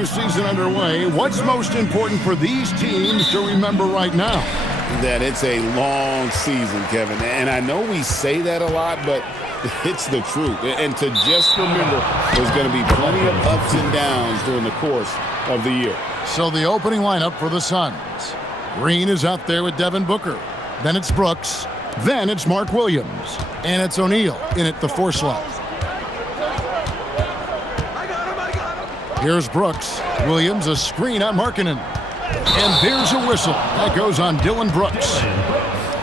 new season underway. What's most important for these teams to remember right now? That it's a long season, Kevin. And I know we say that a lot, but it's the truth. And to just remember, there's going to be plenty of ups and downs during the course of the year. So the opening lineup for the Suns. Green is out there with Devin Booker. Then it's Brooks. Then it's Mark Williams. And it's O'Neal in at the 4 slot. Here's Brooks. Williams, a screen on Markkanen. And there's a whistle. That goes on Dillon Brooks.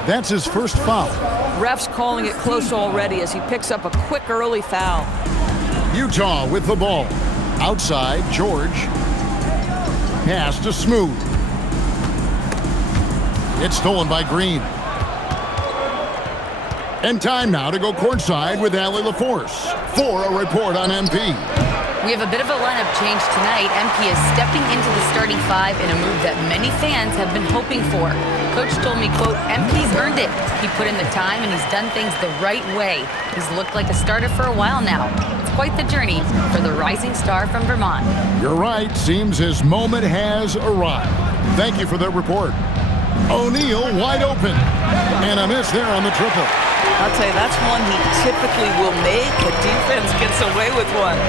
That's his first foul. Ref's calling it close already as he picks up a quick early foul. Utah with the ball. Outside, George. Pass to Smooth. It's stolen by Green. And time now to go courtside with Allie LaForce for a report on MP. We have a bit of a lineup change tonight. MP is stepping into the starting 5 in a move that many fans have been hoping for. Coach told me, quote, MP's earned it. He put in the time and he's done things the right way. He's looked like a starter for a while now. It's quite the journey for the rising star from Vermont. You're right. Seems his moment has arrived. Thank you for that report. O'Neal wide open. And a miss there on the triple. I'll tell you, that's one he typically will make. The defense gets away with one.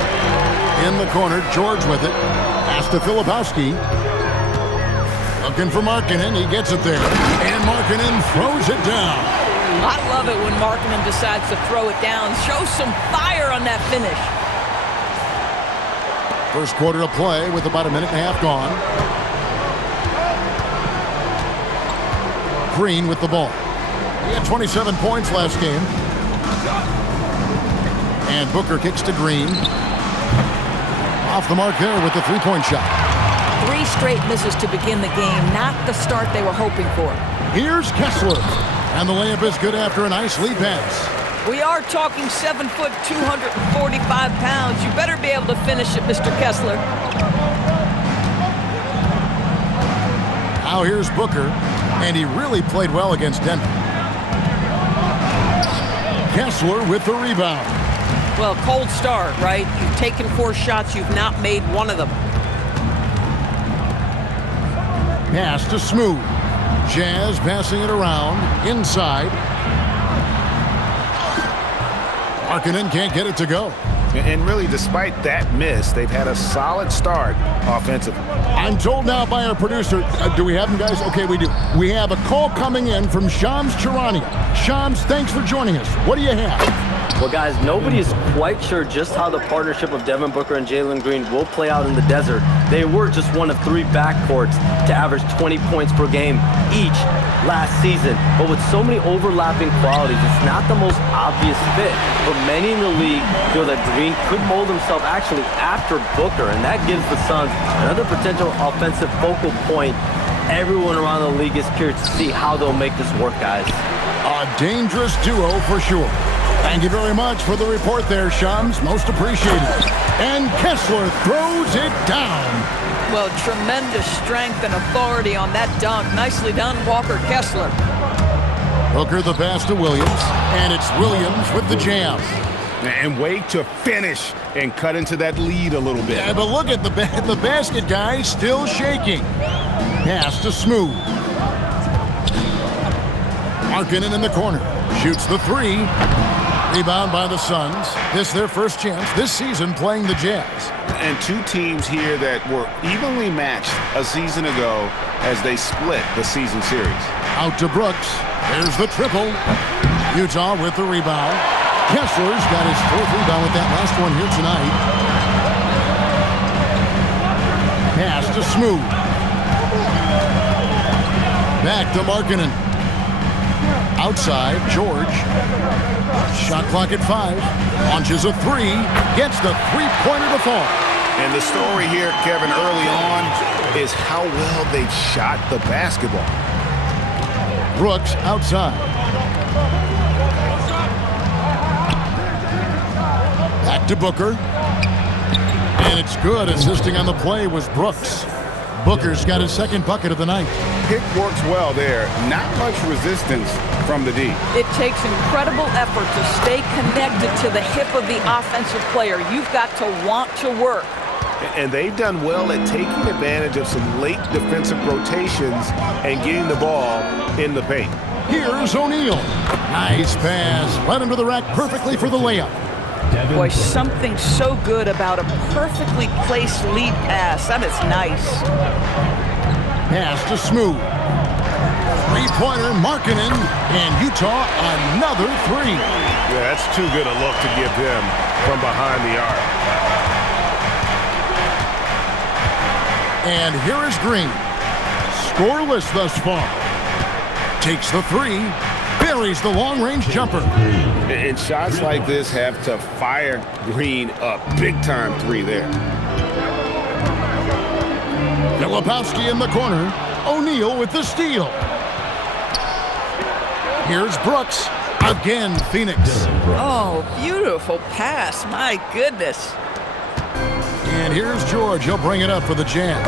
In the corner, George with it. Pass to Filipowski. Looking for Markkanen. He gets it there. And Markkanen throws it down. I love it when Markkanen decides to throw it down. Show some fire on that finish. First quarter of play with about a minute and a half gone. Green with the ball. He had 27 points last game. And Booker kicks to Green. Off the mark there with the three-point shot. 3 straight misses to begin the game. Not the start they were hoping for. Here's Kessler. And the layup is good after a nice lead pass. We are talking 7 foot, 245 pounds. You better be able to finish it, Mr. Kessler. Now here's Booker. And he really played well against Denver. Kessler with the rebound. Well, cold start, right? You've taken 4 shots. You've not made one of them. Pass to Smooth. Jazz passing it around. Inside. Markkanen can't get it to go. And really, despite that miss, they've had a solid start offensively. I'm told now by our producer, do we have him, guys? Okay, we do. We have a call coming in from Shams Charania. Shams, thanks for joining us. What do you have? Well, guys, nobody is quite sure just how the partnership of Devin Booker and Jalen Green will play out in the desert. They were just one of 3 backcourts to average 20 points per game each last season. But with so many overlapping qualities, it's not the most obvious fit. But many in the league feel that Green could mold himself actually after Booker, and that gives the Suns another potential offensive focal point. Everyone around the league is curious to see how they'll make this work, guys. A dangerous duo for sure. Thank you very much for the report there, Shams. Most appreciated. And Kessler throws it down. Well, tremendous strength and authority on that dunk. Nicely done, Walker Kessler. Booker the pass to Williams. And it's Williams with the jam. And way to finish and cut into that lead a little bit. Yeah, but look at the basket, guys, still shaking. Pass to Smooth. Markkanen in the corner. Shoots the 3. Rebound by the Suns. This their first chance this season playing the Jazz. And 2 teams here that were evenly matched a season ago as they split the season series. Out to Brooks. There's the triple. Utah with the rebound. Kessler's got his 4th rebound with that last one here tonight. Pass to Smooth. Back to Markkanen. Outside, George. Shot clock at 5. Launches a 3. Gets the three-pointer to fall. And the story here, Kevin, early on is how well they shot the basketball. Brooks outside. Back to Booker. And it's good. Assisting on the play was Brooks. Booker's got his 2nd bucket of the night. Pick works well there. Not much resistance from the D. It takes incredible effort to stay connected to the hip of the offensive player. You've got to want to work. And they've done well at taking advantage of some late defensive rotations and getting the ball in the paint. Here's O'Neal. Nice pass. Led him to the rack perfectly for the layup. Boy, something so good about a perfectly placed lead pass. That is nice. Pass to Smooth. Three-pointer, Markkanen, and Utah another three. Yeah, that's too good a look to give him from behind the arc. And here is Green. Scoreless thus far. Takes the three. Buries the long-range jumper. And shots like this have to fire Green up. Big-time three there. Filipowski in the corner. O'Neal with the steal. Here's Brooks. Again, Phoenix. Oh, beautiful pass. My goodness. And here's George. He'll bring it up for the Jazz.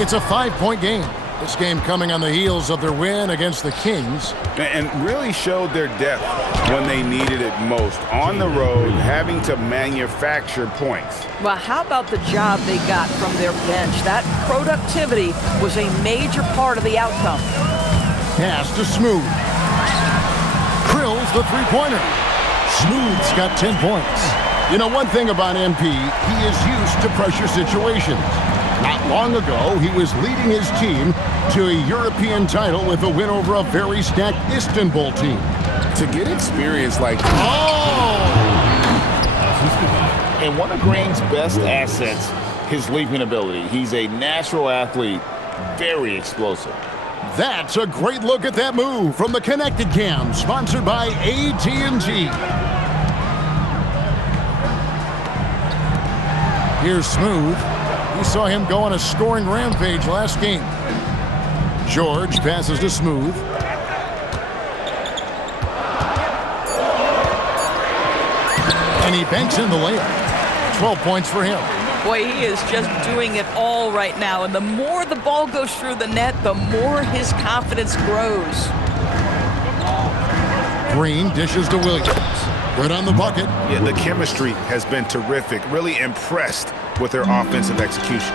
It's a 5-point game. This game coming on the heels of their win against the Kings. And really showed their depth when they needed it most. On the road, having to manufacture points. Well, how about the job they got from their bench? That productivity was a major part of the outcome. Pass to Smooth. Krills the three-pointer. Smooth's got 10 points. You know, one thing about MP, he is used to pressure situations. Not long ago, he was leading his team to a European title with a win over a very stacked Istanbul team. To get experience like Oh! And one of Green's best assets, his leaping ability. He's a natural athlete, very explosive. That's a great look at that move from the Connected Cam, sponsored by AT&T. Here's Smooth. We saw him go on a scoring rampage last game. George passes to Smooth. And he banks in the layup. 12 points for him. Boy, he is just doing it all right now. And the more the ball goes through the net, the more his confidence grows. Green dishes to Williams. Good on the bucket. Yeah, the chemistry has been terrific. Really impressed with their offensive execution.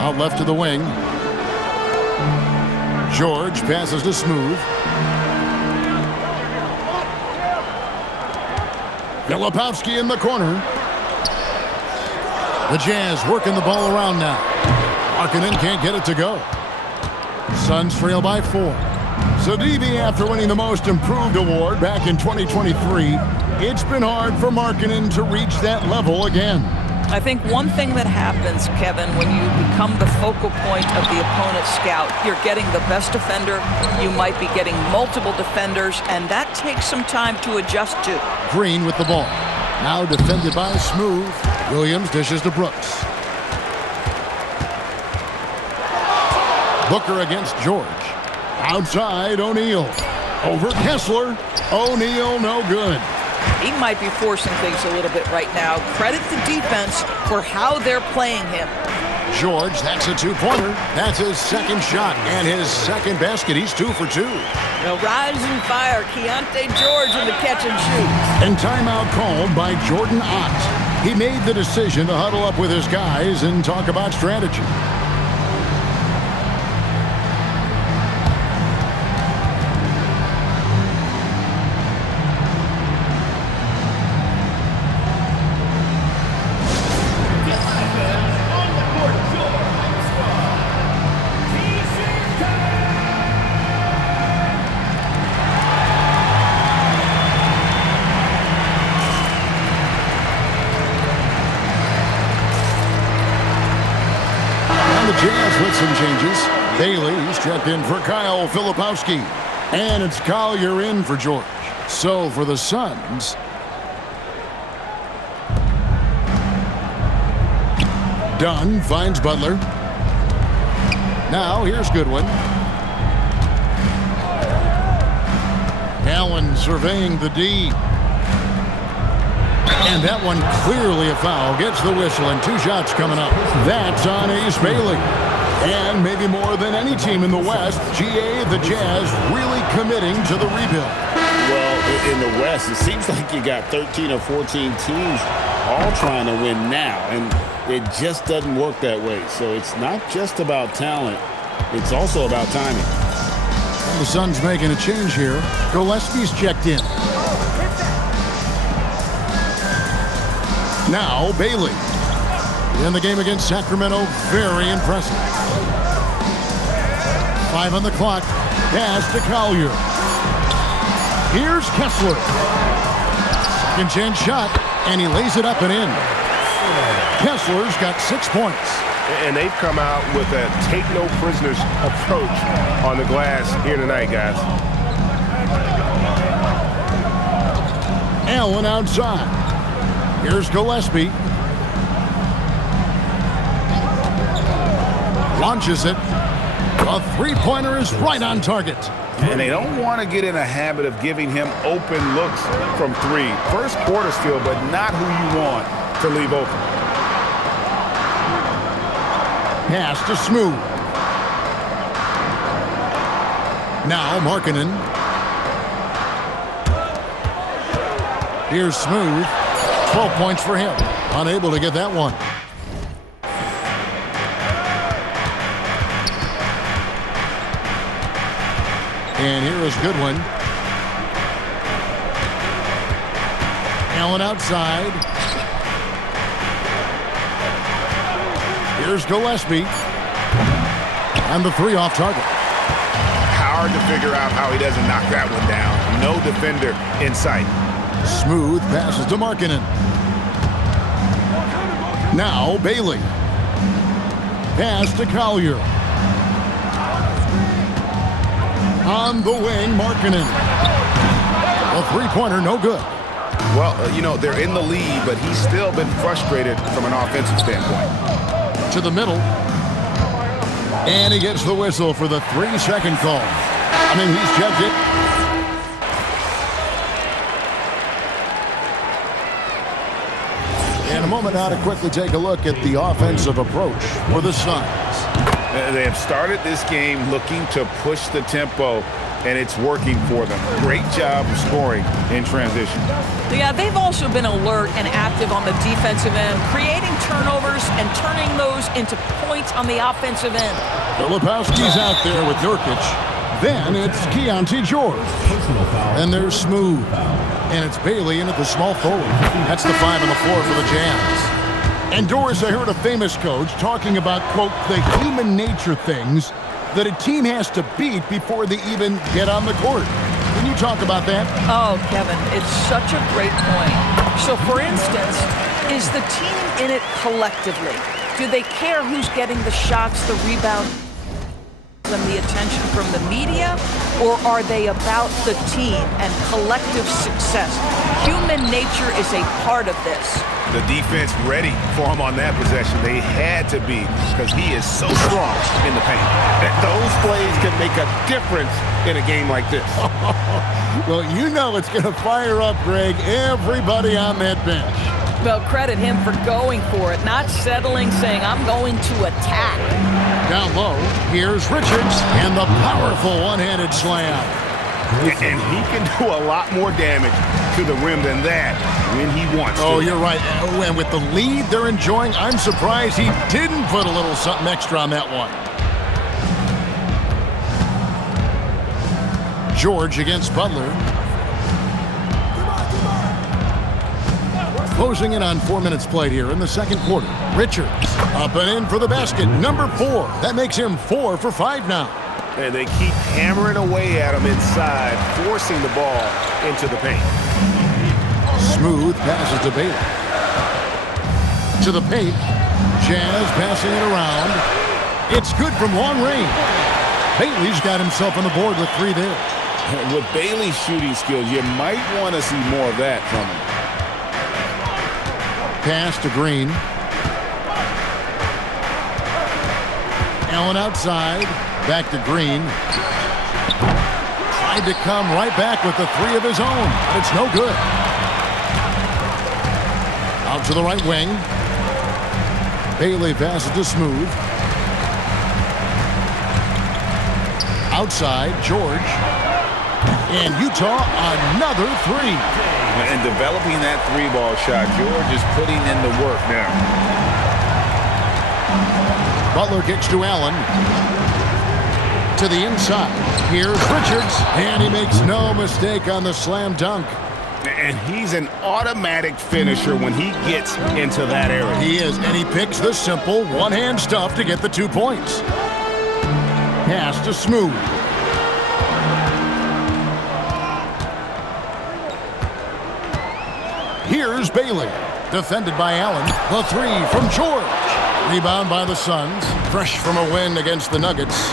Out left to the wing. George passes to Smooth. Filipowski in the corner. The Jazz working the ball around now. Markkanen can't get it to go. Suns trail by 4. So DB, after winning the Most Improved award back in 2023, it's been hard for Markkanen to reach that level again. I think one thing that happens, Kevin, when you become the focal point of the opponent's scout, you're getting the best defender, you might be getting multiple defenders, and that takes some time to adjust to. Green with the ball. Now defended by Smooth. Williams dishes to Brooks. Booker against George. Outside, O'Neal. Over Kessler. O'Neal, no good. He might be forcing things a little bit right now. Credit the defense for how they're playing him. George, that's a two-pointer. That's his second shot and his second basket. He's 2 for 2. Now rising fire, Keontae George in the catch and shoot. And timeout called by Jordan Ott. He made the decision to huddle up with his guys and talk about strategy. Jazz with some changes. Bailey's checked in for Kyle Filipowski. And it's Collier in for George. So for the Suns, Dunn finds Butler. Now here's Goodwin. Allen surveying the D. And that one clearly a foul. Gets the whistle and 2 shots coming up. That's on Ace Bailey. And maybe more than any team in the West, GA, the Jazz, really committing to the rebuild. Well, in the West. It seems like you got 13 or 14 teams all trying to win now, and it just doesn't work that way. So it's not just about talent. It's also about timing. And the Suns making a change here. Gillespie's checked in. Now Bailey. In the game against Sacramento, very impressive. 5 on the clock. Pass to Collier. Here's Kessler. Second chance shot, and he lays it up and in. Kessler's got 6 points. And they've come out with a take-no-prisoners approach on the glass here tonight, guys. Allen outside. Here's Gillespie. Launches it. A three-pointer is right on target. And they don't want to get in a habit of giving him open looks from 3. First quarter still, but not who you want to leave open. Pass to Smooth. Now Markkanen. Here's Smooth. 12 points for him. Unable to get that one. And here is Goodwin. Allen outside. Here's Gillespie. And the 3 off target. Hard to figure out how he doesn't knock that one down. No defender in sight. Smooth passes to Markkanen. Now Bailey. Pass to Collier. On the wing, Markkanen. A three-pointer, no good. Well, they're in the lead, but he's still been frustrated from an offensive standpoint. To the middle. And he gets the whistle for the 3-second call. He's checked it. And a moment now to quickly take a look at the offensive approach for the Suns. They have started this game looking to push the tempo, and it's working for them. Great job of scoring in transition. Yeah, they've also been alert and active on the defensive end, creating turnovers and turning those into points on the offensive end. Filipowski's out there with Nurkic. Then it's Keontae George. And there's Smooth. And it's Bailey in at the small forward. That's the 5 on the floor for the Jazz. And Doris, I heard a famous coach talking about, quote, the human nature things that a team has to beat before they even get on the court. Can you talk about that? Oh, Kevin, it's such a great point. So, for instance, is the team in it collectively? Do they care who's getting the shots, the rebound, and the attention from the media? Or are they about the team and collective success? Human nature is a part of this. The defense ready for him on that possession. They had to be, because he is so strong in the paint. Those plays can make a difference in a game like this. Well, it's going to fire up, Greg, everybody on that bench. Well, credit him for going for it, not settling, saying, I'm going to attack. Down low, here's Richards, and the powerful one-handed slam. And he can do a lot more damage to the rim than that when he wants to. Oh, you're right. And with the lead they're enjoying, I'm surprised he didn't put a little something extra on that one. George against Butler. Closing in on 4 minutes played here in the second quarter. Richards up and in for the basket. Number 4. That makes him 4 for 5 now. And they keep hammering away at him inside, forcing the ball into the paint. Smooth passes to Bailey. To the paint. Jazz passing it around. It's good from long range. Bailey's got himself on the board with 3 there. With Bailey's shooting skills, you might want to see more of that from him. Pass to Green. Allen outside. Back to Green. Tried to come right back with the 3 of his own, but it's no good. Out to the right wing. Bailey passes to Smooth. Outside, George. And Utah, another three. And developing that three-ball shot, George is putting in the work now. Butler kicks to Allen. To the inside. Here's Richards. And he makes no mistake on the slam dunk. And he's an automatic finisher when he gets into that area. He is, and he picks the simple one-hand stuff to get the 2 points. Pass to Smooth. Here's Bailey. Defended by Allen. The three from George. Rebound by the Suns. Fresh from a win against the Nuggets.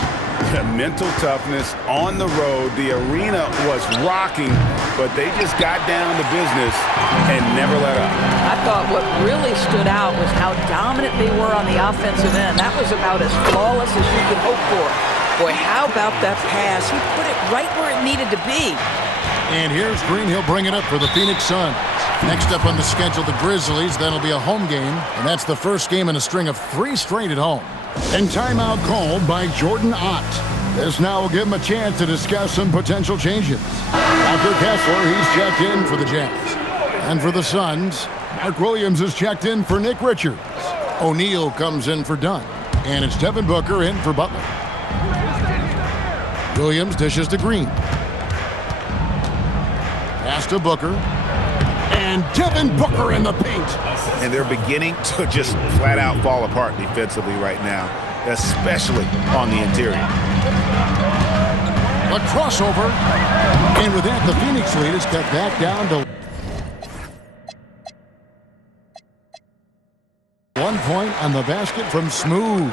Mental toughness on the road. The arena was rocking, but they just got down to business and never let up. I thought what really stood out was how dominant they were on the offensive end. That was about as flawless as you could hope for. Boy, how about that pass? He put it right where it needed to be. And here's Green. He'll bring it up for the Phoenix Suns. Next up on the schedule, the Grizzlies. That'll be a home game, and that's the first game in a string of 3 straight at home. And timeout called by Jordan Ott. This now will give him a chance to discuss some potential changes. Walker Kessler, he's checked in for the Jazz. And for the Suns, Mark Williams is checked in for Nick Richards. O'Neal comes in for Dunn. And it's Devin Booker in for Butler. Williams dishes to Green. Pass to Booker. And Devin Booker in the paint. And they're beginning to just flat out fall apart defensively right now, especially on the interior. A crossover. And with that, the Phoenix lead is cut back down to 1 point on the basket from Smooth.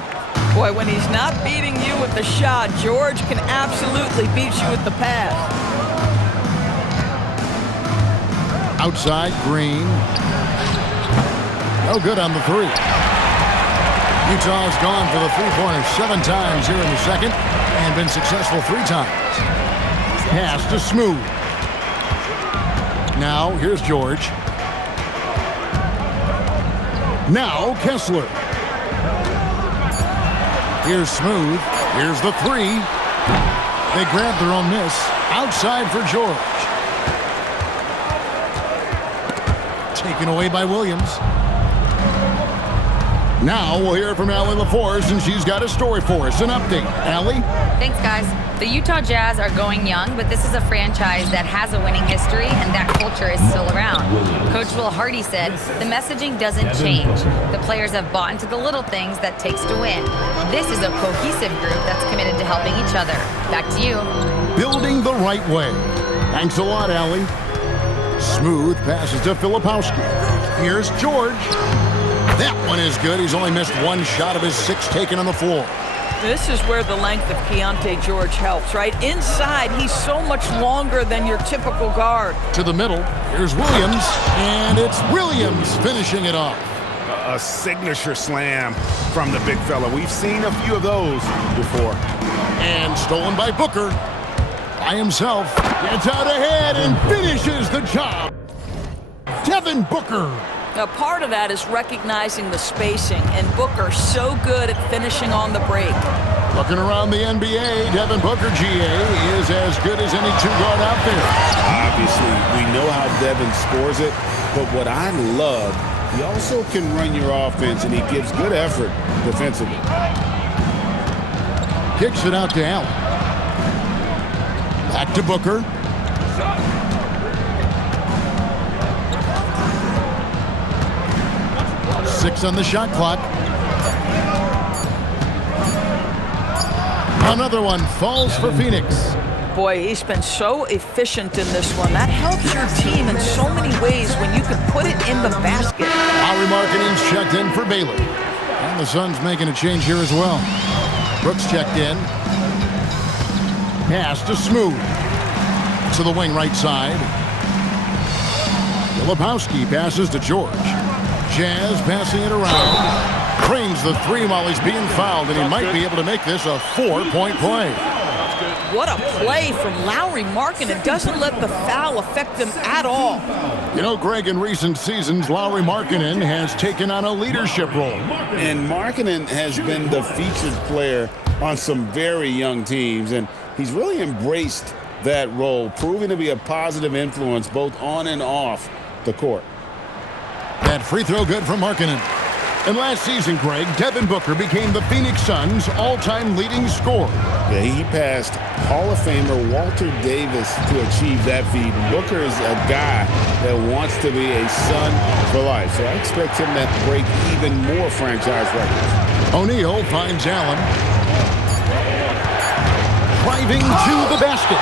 Boy, when he's not beating you with the shot, George can absolutely beat you with the pass. Outside, Green. No good on the three. Utah's gone for the three-pointer 7 times here in the second and been successful 3 times. Pass to Smooth. Now, here's George. Now, Kessler. Here's Smooth. Here's the three. They grab their own miss. Outside for George. Taken away by Williams. Now we'll hear from Allie LaForce, and she's got a story for us. An update. Allie? Thanks, guys. The Utah Jazz are going young, but this is a franchise that has a winning history, and that culture is still around. Coach Will Hardy said, the messaging doesn't change. The players have bought into the little things that takes to win. This is a cohesive group that's committed to helping each other. Back to you. Building the right way. Thanks a lot, Allie. Smooth passes to Filipowski. Here's George. That one is good. He's only missed 1 shot of his 6 taken on the floor. This is where the length of Keontae George helps, right? Inside, he's so much longer than your typical guard. To the middle. Here's Williams. And it's Williams finishing it off. A signature slam from the big fella. We've seen a few of those before. And stolen by Booker. By himself. Gets out ahead and finishes the job. Devin Booker. Now, part of that is recognizing the spacing, and Booker's so good at finishing on the break. Looking around the NBA, Devin Booker, GA, is as good as any 2-guard out there. Obviously, we know how Devin scores it, but what I love, he also can run your offense, and he gives good effort defensively. Kicks it out to Allen. Back to Booker. Six on the shot clock. Another one falls for Phoenix. Boy, he's been so efficient in this one. That helps your team in so many ways when you can put it in the basket. Lauri Markkanen's checked in for Bailey. And the Suns making a change here as well. Brooks checked in. Pass to Smooth. To the wing right side. Filipowski passes to George. Jazz passing it around. Brings the three while he's being fouled, and he might be able to make this a 4-point play. What a play from Lauri Markkanen. Doesn't let the foul affect him at all. You know, Greg, in recent seasons, Lauri Markkanen has taken on a leadership role. And Markkanen has been the featured player on some very young teams, and he's really embraced that role, proving to be a positive influence both on and off the court. That free throw good from Markkanen. And last season, Greg, Devin Booker became the Phoenix Suns' all-time leading scorer. Yeah, he passed Hall of Famer Walter Davis to achieve that feat. Booker is a guy that wants to be a Sun for life, so I expect him to break even more franchise records. O'Neal finds Allen. Driving to the basket.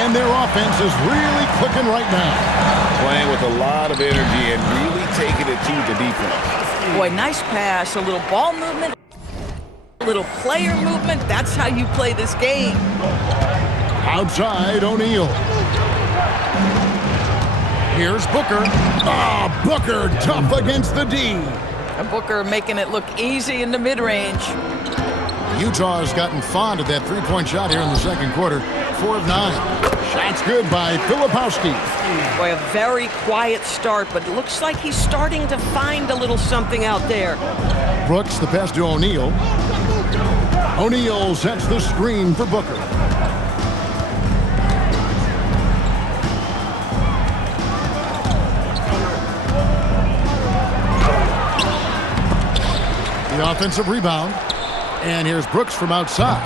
And their offense is really clicking right now. Playing with a lot of energy and really taking it to the defense. Boy, nice pass, a little ball movement, a little player movement. That's how you play this game. Outside, O'Neal. Here's Booker. Booker tough against the D. And Booker making it look easy in the mid-range. Utah has gotten fond of that three-point shot here in the second quarter. 4 of 9. Shots good by Filipowski. Boy, a very quiet start, but it looks like he's starting to find a little something out there. Brooks, the pass to O'Neal. O'Neal sets the screen for Booker. The offensive rebound. And here's Brooks from outside.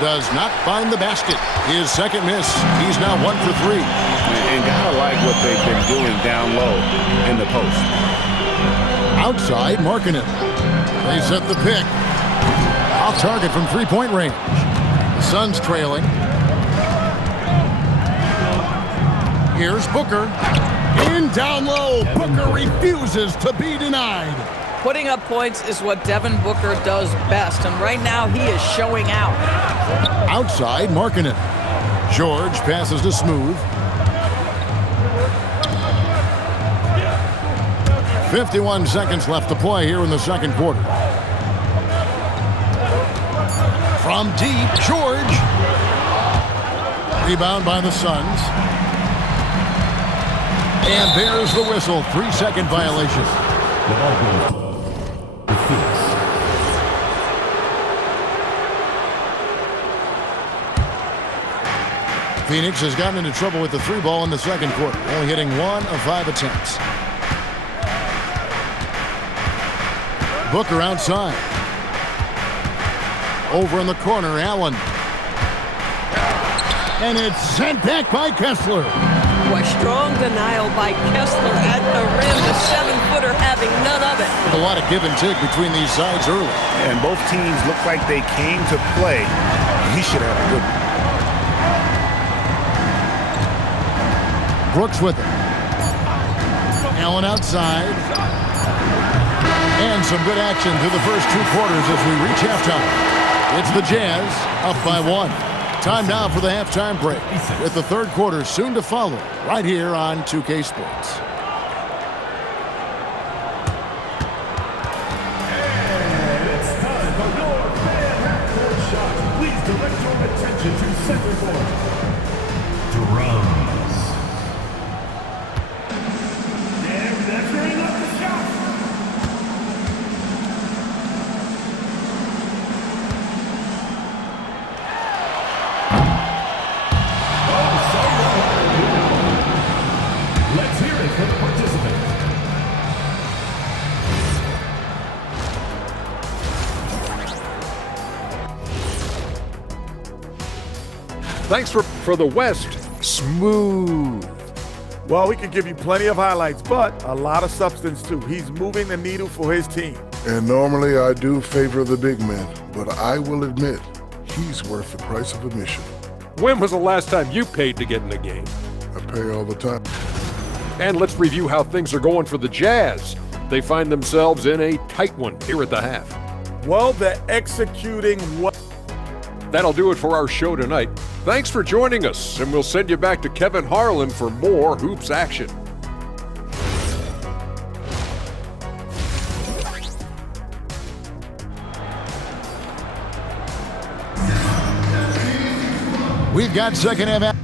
Does not find the basket. His second miss. He's now 1 for 3. And gotta like what they've been doing down low in the post. Outside, Markkanen. They set the pick. Off target from three-point range. The Suns trailing. Here's Booker. In down low. Booker refuses to be denied. Putting up points is what Devin Booker does best, and right now he is showing out. Outside, Markkanen. George passes to Smooth. 51 seconds left to play here in the second quarter. From deep, George. Rebound by the Suns. And there's the whistle. 3-second violation. Phoenix has gotten into trouble with the three ball in the second quarter, only hitting 1 of 5 attempts. Booker outside. Over in the corner, Allen. And it's sent back by Kessler. Boy, strong denial by Kessler at the rim. The 7-footer having none of it. A lot of give and take between these sides early. And both teams look like they came to play. He should have a good one. Brooks with it. Allen outside. And some good action through the first 2 quarters as we reach halftime. It's the Jazz up by 1. Time now for the halftime break, with the third quarter soon to follow right here on 2K Sports. And it's time for your fan half-court shot. Please direct your attention to center court. Drums. And measuring up the shot. Let's hear it for the participant. Thanks for the West. Smooth. Well, he can give you plenty of highlights, but a lot of substance too. He's moving the needle for his team. And normally I do favor the big man, but I will admit, he's worth the price of admission. When was the last time you paid to get in a game? I pay all the time. And let's review how things are going for the Jazz. They find themselves in a tight one here at the half. Well, they're executing what. That'll do it for our show tonight. Thanks for joining us, and we'll send you back to Kevin Harlan for more Hoops action. We've got second half.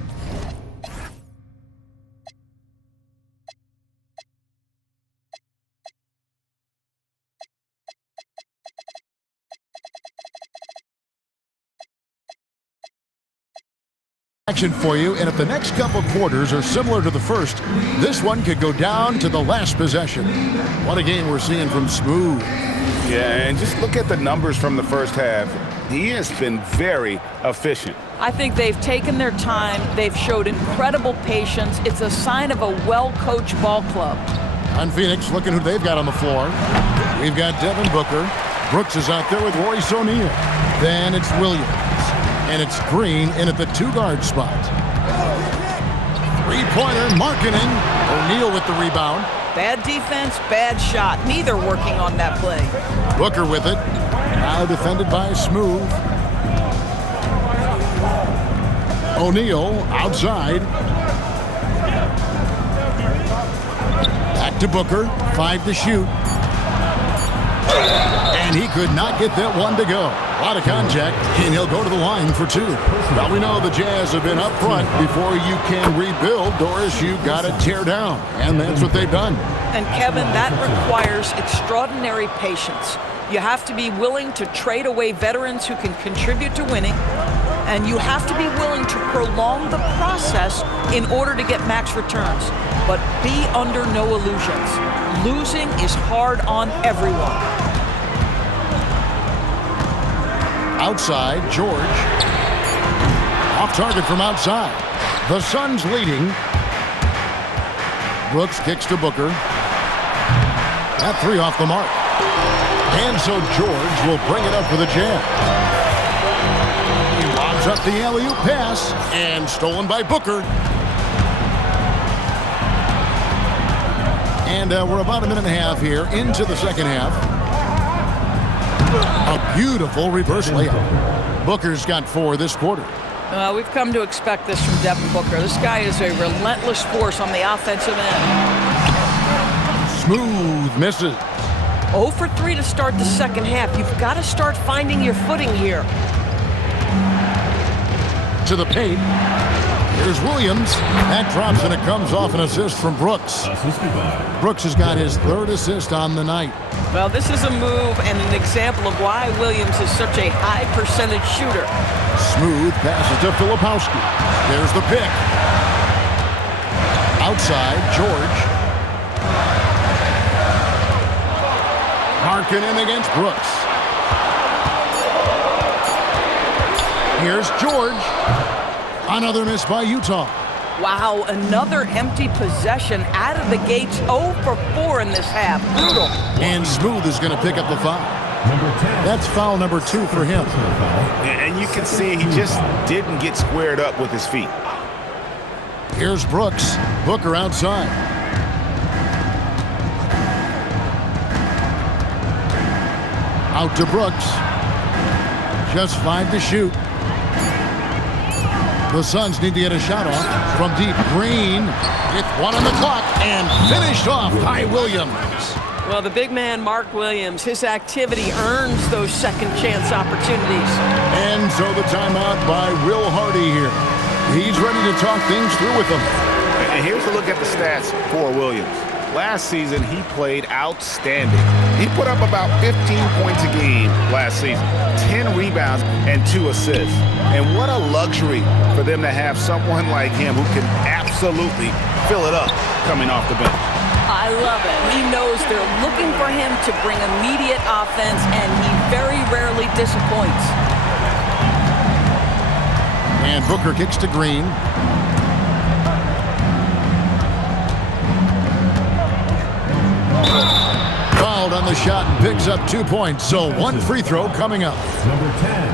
prediction for you, and if the next couple quarters are similar to the first, this one could go down to the last possession. What a game we're seeing from Smooth. Yeah, and just look at the numbers from the first half. He has been very efficient. I think they've taken their time. They've showed incredible patience. It's a sign of a well-coached ball club. On Phoenix, looking who they've got on the floor. We've got Devin Booker. Brooks is out there with Royce O'Neal. Then it's Williams. And it's Green in at the 2-guard spot. Three-pointer, Markkanen. O'Neal with the rebound. Bad defense, bad shot. Neither working on that play. Booker with it. Now defended by Smooth. O'Neal outside. Back to Booker. 5 to shoot. And he could not get that one to go. A lot of contact, and he'll go to the line for 2. Well, we know the Jazz have been up front. Before you can rebuild, Doris, you got to tear down. And that's what they've done. And Kevin, that requires extraordinary patience. You have to be willing to trade away veterans who can contribute to winning. And you have to be willing to prolong the process in order to get max returns. But be under no illusions. Losing is hard on everyone. Outside, George. Off target from outside. The Suns leading. Brooks kicks to Booker. That 3 off the mark. And so George will bring it up for the Jazz. He lobs up the alley-oop pass, and stolen by Booker. And we're about a minute and a half here into the second half. A beautiful reverse layup. Booker's got 4 this quarter. We've come to expect this from Devin Booker. This guy is a relentless force on the offensive end. Smooth misses. 0 for 3 to start the second half. You've got to start finding your footing here. To the paint. Here's Williams. That drops, and it comes off an assist from Brooks. Brooks has got his 3rd assist on the night. Well, this is a move and an example of why Williams is such a high percentage shooter. Smooth passes to Filipowski. There's the pick. Outside, George. Markkanen against Brooks. Here's George. Another miss by Utah. Wow, another empty possession out of the gates. 0 for 4 in this half. Brutal. And Smooth is going to pick up the foul. That's foul number 2 for him. And you can see he just didn't get squared up with his feet. Here's Brooks. Booker outside. Out to Brooks. Just 5 to shoot. The Suns need to get a shot off from deep. Green with 1 on the clock and finished off by Williams. Well, the big man, Mark Williams, his activity earns those second chance opportunities. And so the timeout by Will Hardy here. He's ready to talk things through with them. And here's a look at the stats for Williams. Last season, he played outstanding. He put up about 15 points a game last season, 10 rebounds and 2 assists. And what a luxury for them to have someone like him who can absolutely fill it up coming off the bench. I love it. He knows they're looking for him to bring immediate offense, and he very rarely disappoints. And Booker kicks to Green. Fouled on the shot and picks up 2 points. So 1 free throw coming up.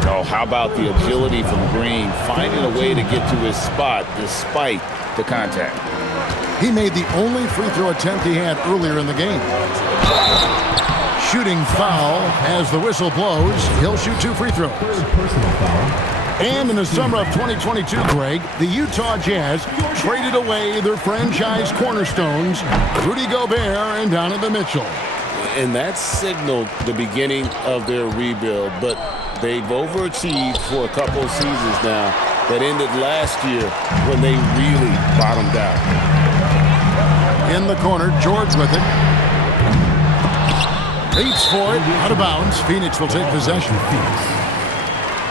Oh, how about the agility from Green, finding a way to get to his spot despite the contact. He made the only free throw attempt he had earlier in the game. Shooting foul as the whistle blows. He'll shoot 2 free throws. And in the summer of 2022, Greg, the Utah Jazz traded away their franchise cornerstones, Rudy Gobert and Donovan Mitchell. And that signaled the beginning of their rebuild, but they've overachieved for a couple of seasons now that ended last year when they really bottomed out. In the corner, George with it. Reaches for it, out of bounds. Phoenix will take possession.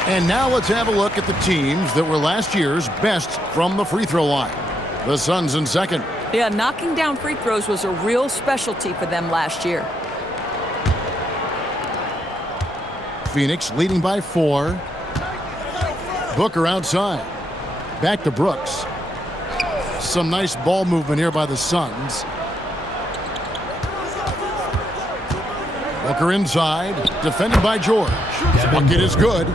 And now let's have a look at the teams that were last year's best from the free throw line. The Suns in second. Yeah, knocking down free throws was a real specialty for them last year. Phoenix leading by 4. Booker outside. Back to Brooks. Some nice ball movement here by the Suns. Booker inside, defended by George. Bucket is good.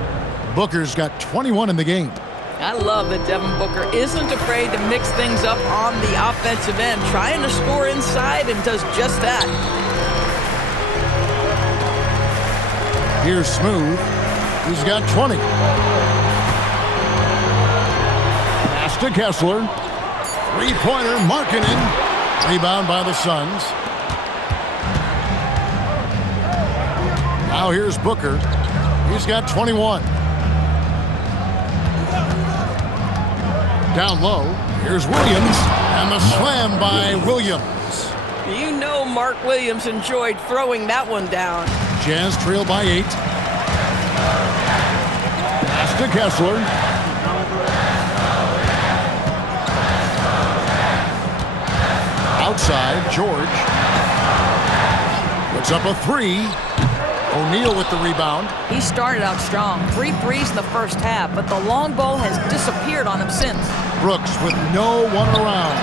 Booker's got 21 in the game. I love that Devin Booker isn't afraid to mix things up on the offensive end, trying to score inside, and does just that. Here's Smooth. He's got 20. Pass to Kessler. Three-pointer, Markkanen. Rebound by the Suns. Now here's Booker. He's got 21. Down low, here's Williams, and the slam by Williams. You know Mark Williams enjoyed throwing that one down. Jazz trail by 8. Pass to Kessler. Outside, George. Puts up a 3. O'Neal with the rebound. He started out strong. 3 threes in the first half, but the long ball has disappeared on him since. Brooks with no one around.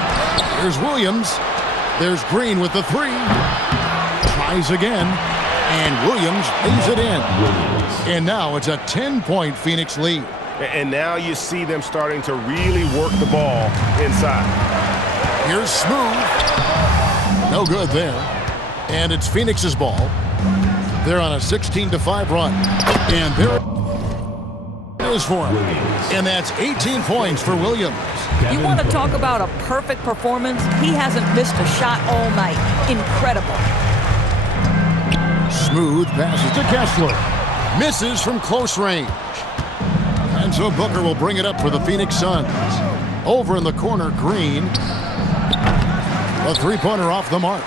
There's Williams. There's Green with the 3. Tries again, and Williams lays it in. And now it's a 10-point Phoenix lead. And now you see them starting to really work the ball inside. Here's Smooth. No good there. And it's Phoenix's ball. They're on a 16-5 run. And there it is for him. And that's 18 points for Williams. You want to talk about a perfect performance? He hasn't missed a shot all night. Incredible. Smooth passes to Kessler. Misses from close range. And so Booker will bring it up for the Phoenix Suns. Over in the corner, Green. A three-pointer off the mark.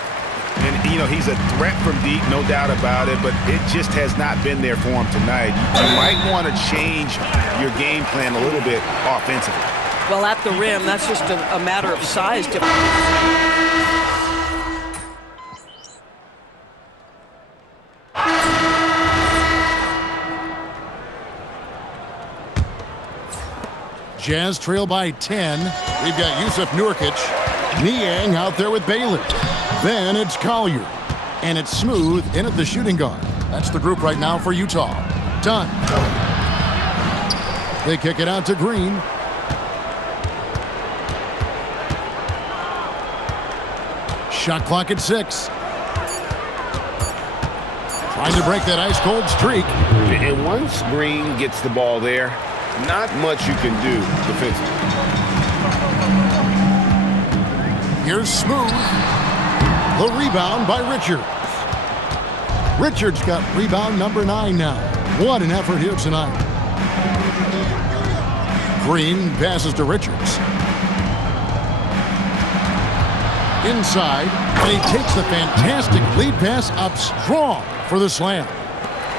And, you know, he's a threat from deep, no doubt about it, but it just has not been there for him tonight. You might want to change your game plan a little bit offensively. Well, at the rim, that's just a matter of size difference. Jazz trail by 10. We've got Yusuf Nurkic. Niang out there with Bailey. Then it's Collier. And it's Smooth in at the shooting guard. That's the group right now for Utah. Done. They kick it out to Green. Shot clock at 6. Trying to break that ice-cold streak. And once Green gets the ball there, not much you can do defensively. Here's Smooth. The rebound by Richards. Richards got rebound number 9 now. What an effort here tonight. Green passes to Richards. Inside, and he takes the fantastic lead pass up strong for the slam.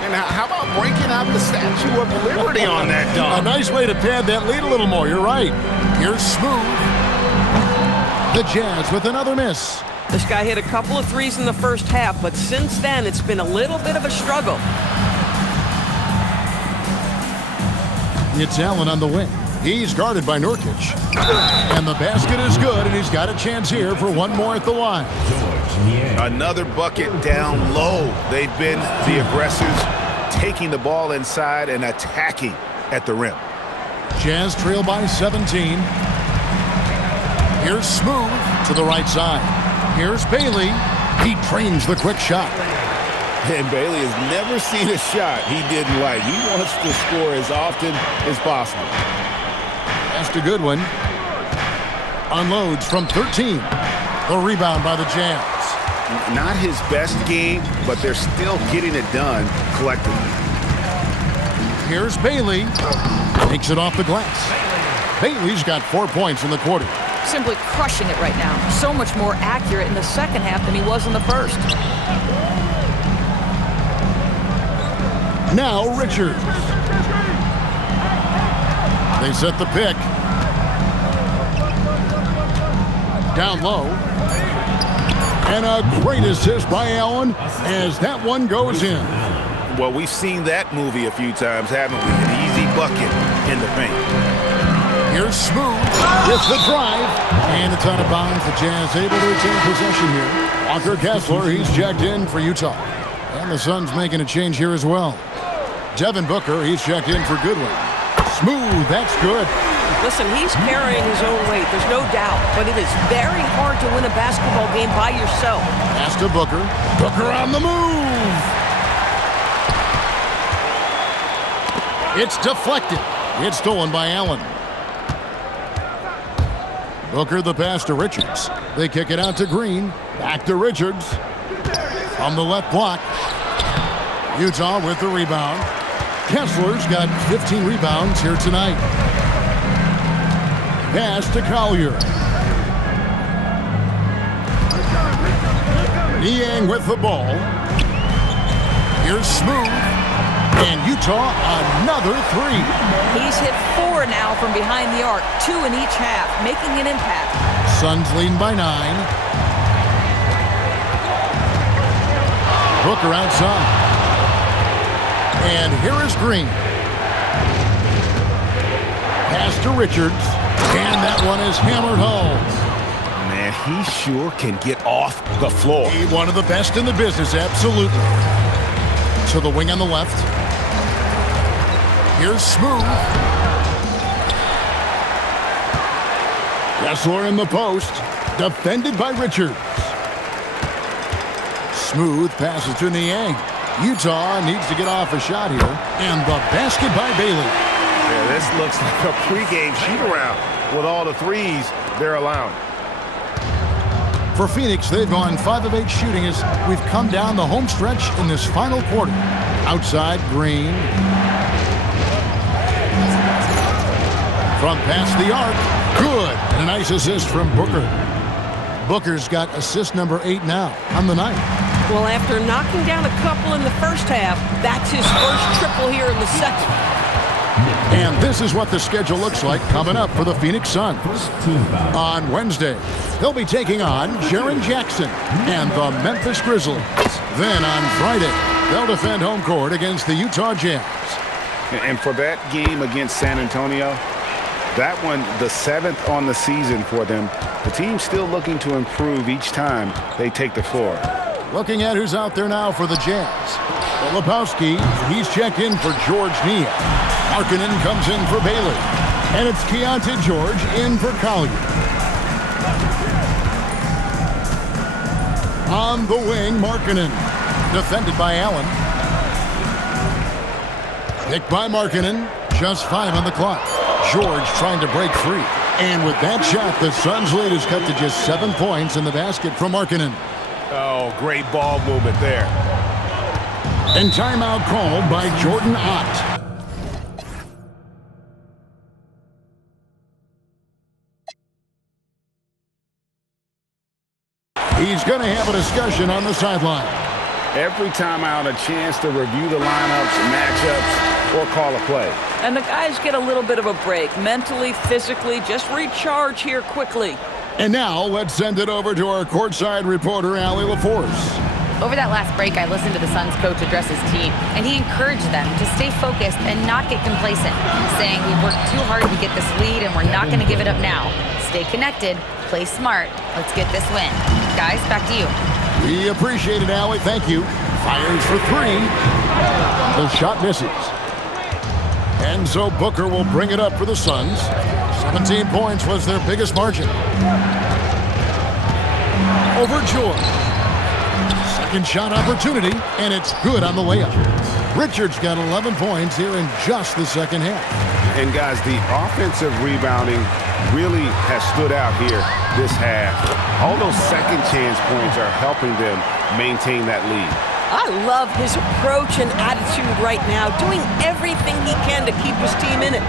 And how about breaking out the Statue of Liberty on that dunk? A nice way to pad that lead a little more. You're right. Here's Smooth. The Jazz with another miss. This guy hit a couple of threes in the first half, but since then it's been a little bit of a struggle. It's Allen on the wing. He's guarded by Nurkic. And the basket is good, and he's got a chance here for one more at the line. Another bucket down low. They've been the aggressors, taking the ball inside and attacking at the rim. Jazz trail by 17. Here's Smooth to the right side. Here's Bailey. He trains the quick shot. And Bailey has never seen a shot he didn't like. He wants to score as often as possible. That's a good one. Unloads from 13. The rebound by the Jazz. Not his best game, but they're still getting it done collectively. Here's Bailey. Takes it off the glass. Bailey's got 4 points in the quarter. Simply crushing it right now. So much more accurate in the second half than he was in the first. Now Richards. They set the pick. Down low. And a great assist by Allen as that one goes in. Well, we've seen that movie a few times, haven't we? An easy bucket in the paint. Here's Smooth with the drive. And it's out of bounds. The Jazz able to retain possession here. Walker Kessler, he's checked in for Utah. And the Suns making a change here as well. Devin Booker, he's checked in for Goodwin. Smooth, that's good. Listen, he's carrying his own weight, there's no doubt. But it is very hard to win a basketball game by yourself. Pass to Booker. Booker on the move. It's deflected. It's stolen by Allen. Booker the pass to Richards. They kick it out to Green. Back to Richards. From the left block. Utah with the rebound. Kessler's got 15 rebounds here tonight. Pass to Collier. Niang with the ball. Here's Smooth. And Utah, another three. He's hit 4 now from behind the arc, 2 in each half, making an impact. Suns leading by 9. Booker outside. And here is Green. Pass to Richards. And that one is hammered home. Man, he sure can get off the floor. He's one of the best in the business, absolutely. To the wing on the left. Here's Smooth. Kessler in the post. Defended by Richards. Smooth passes to Niang. Utah needs to get off a shot here. And the basket by Bailey. Yeah, this looks like a pregame shoot-around with all the threes they're allowing. For Phoenix, they've gone 5 of 8 shooting as we've come down the home stretch in this final quarter. Outside, Green. From past the arc. Good. And a nice assist from Booker. Booker's got assist number 8 now on the night. Well, after knocking down a couple in the first half, that's his first triple here in the second. And this is what the schedule looks like coming up for the Phoenix Suns. On Wednesday, they'll be taking on Jaren Jackson and the Memphis Grizzlies. Then on Friday, they'll defend home court against the Utah Jazz. And for that game against San Antonio, that one, the 7th on the season for them, the team's still looking to improve each time they take the floor. Looking at who's out there now for the Jazz. Filipowski, he's checked in for George Niang. Markkanen comes in for Bailey. And it's Keontae George in for Collier. On the wing, Markkanen. Defended by Allen. Picked by Markkanen. Just 5 on the clock. George trying to break free. And with that shot, the Suns' lead is cut to just 7 points in the basket from Markkanen. Oh, great ball movement there. And timeout called by Jordan Ott. He's going to have a discussion on the sideline. Every timeout, a chance to review the lineups, matchups, or call a play. And the guys get a little bit of a break, mentally, physically, just recharge here quickly. And now, let's send it over to our courtside reporter, Allie LaForce. Over that last break, I listened to the Suns coach address his team, and he encouraged them to stay focused and not get complacent, saying we've worked too hard to get this lead and we're not going to give it up now. Stay connected, play smart, let's get this win. Guys, back to you. We appreciate it, Allie. Thank you. Fires for 3. The shot misses. And so Booker will bring it up for the Suns. 17 points was their biggest margin. Over George. Second shot opportunity, and it's good on the layup. Richards got 11 points here in just the second half. And guys, the offensive rebounding really has stood out here this half. All those second chance points are helping them maintain that lead. I love his approach and attitude right now, doing everything he can to keep his team in it.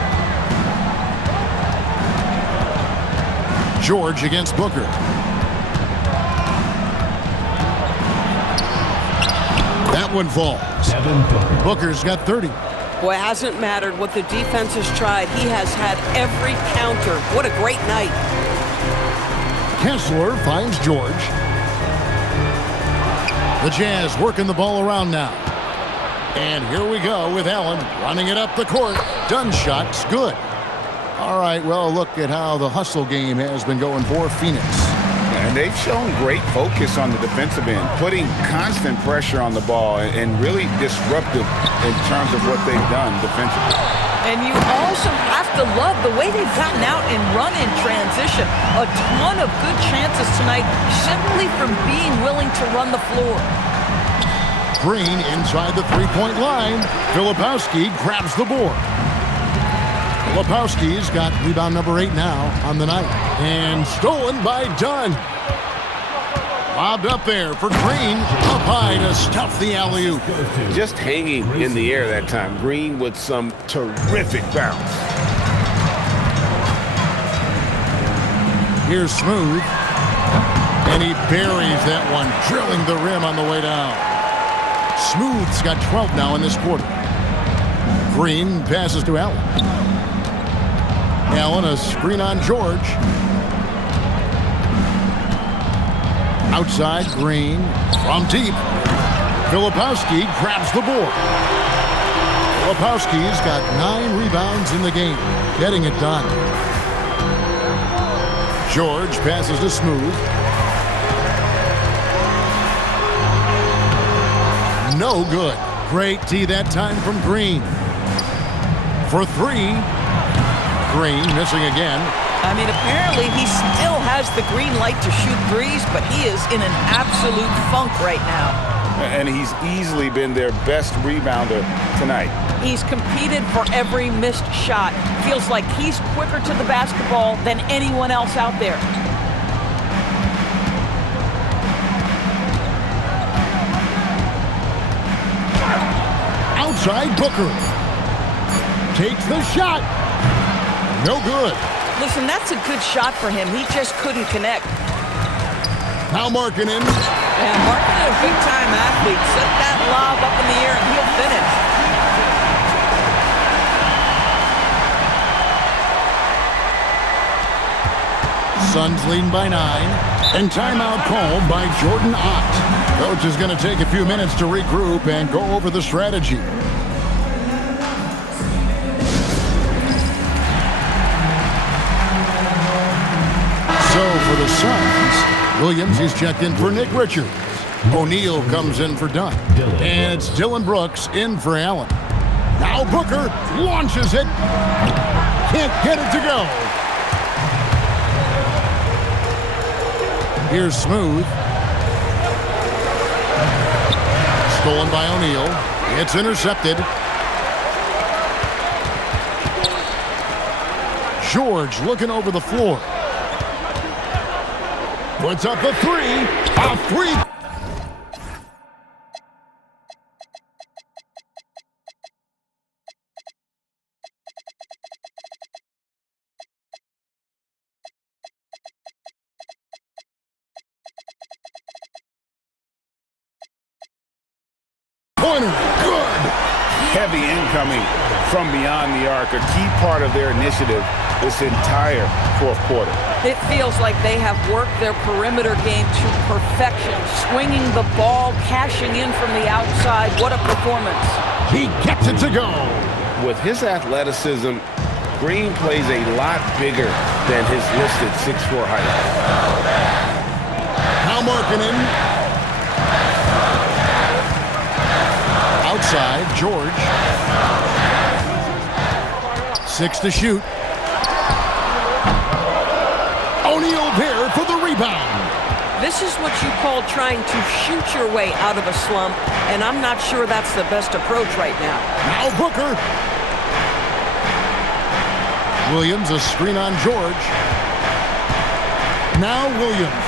George against Booker. That one falls. Booker's got 30. Boy, it hasn't mattered what the defense has tried. He has had every counter. What a great night. Kessler finds George. The Jazz working the ball around now. And here we go with Allen running it up the court. Dunn shot's good. All right, well, look at how the hustle game has been going for Phoenix. And they've shown great focus on the defensive end, putting constant pressure on the ball and really disruptive in terms of what they've done defensively. And you also have to love the way they've gotten out and run in transition. A ton of good chances tonight simply from being willing to run the floor. Green inside the three-point line. Filipowski grabs the board. Filipowski's got rebound number 8 now on the night. And stolen by Dunn. Lobbed up there for Green. Up high to stuff the alley-oop. Just hanging in the air that time. Green with some terrific bounce. Here's Smooth. And he buries that one, drilling the rim on the way down. Smooth's got 12 now in this quarter. Green passes to Allen. Allen, a screen on George. Outside, Green from deep. Filipowski grabs the board. Filipowski's got 9 rebounds in the game, getting it done. George passes to Smooth. No good. Great D that time from Green. For 3. Green missing again. I mean, apparently he still has the green light to shoot threes, but he is in an absolute funk right now. And he's easily been their best rebounder tonight. He's competed for every missed shot. Feels like he's quicker to the basketball than anyone else out there. Outside, Booker. Takes the shot. No good. Listen, that's a good shot for him. He just couldn't connect. Now Markkanen. And Markkanen, a big-time athlete. Set that lob up in the air and he'll finish. Suns leading by 9. And timeout called by Jordan Ott. Coach is going to take a few minutes to regroup and go over the strategy. So for the Suns, Williams is checked in for Nick Richards. O'Neal comes in for Dunn. And it's Dillon Brooks in for Allen. Now Booker launches it. Can't get it to go. Here's Smooth. Stolen by O'Neal. It's intercepted. George looking over the floor. Puts up a 3. A 3. Pointer, good. Heavy incoming from beyond the arc, a key part of their initiative this entire fourth quarter. It feels like they have worked their perimeter game to perfection, swinging the ball, cashing in from the outside. What a performance. He gets it to go. With his athleticism, Green plays a lot bigger than his listed 6'4" height. Now Markkanen. Outside, George. 6 to shoot. O'Neal there for the rebound. This is what you call trying to shoot your way out of a slump, and I'm not sure that's the best approach right now. Now Booker. Williams, a screen on George. Now Williams.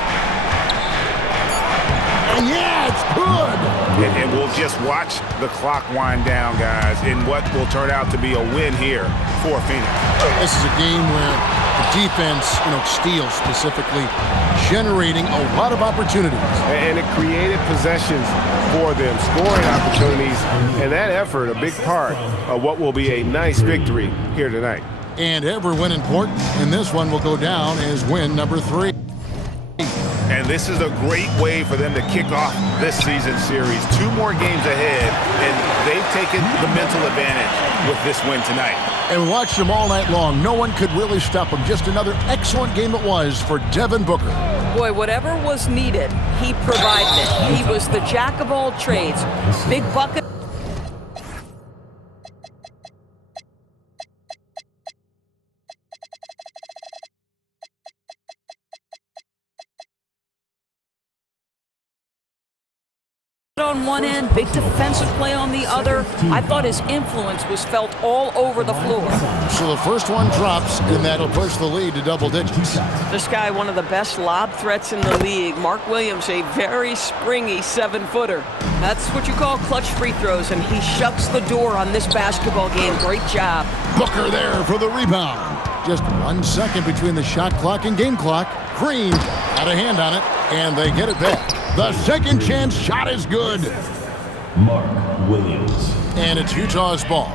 And yeah, it's good. And we'll just watch the clock wind down, guys, in what will turn out to be a win here for Phoenix. This is a game where the defense, steals specifically, generating a lot of opportunities. And it created possessions for them, scoring opportunities, and that effort, a big part of what will be a nice victory here tonight. And every win important, and this one will go down as win number 3. And this is a great way for them to kick off this season series. 2 more games ahead, and they've taken the mental advantage with this win tonight. And we watched them all night long. No one could really stop them. Just another excellent game it was for Devin Booker. Boy, whatever was needed, he provided it. He was the jack of all trades. Big bucket. On one end, big defensive play on the other. I thought his influence was felt all over the floor. So the first one drops, and that'll push the lead to double digits. This guy, one of the best lob threats in the league. Mark Williams, a very springy 7-footer. That's what you call clutch free throws, and he shuts the door on this basketball game. Great job. Booker there for the rebound. Just 1 second between the shot clock and game clock. Green had a hand on it, and they get it back. The second chance shot is good. Mark Williams. And it's Utah's ball.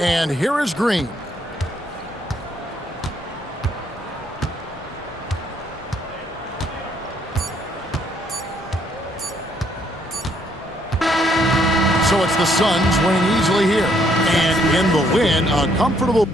And here is Green. So it's the Suns winning easily here. And in the win, a comfortable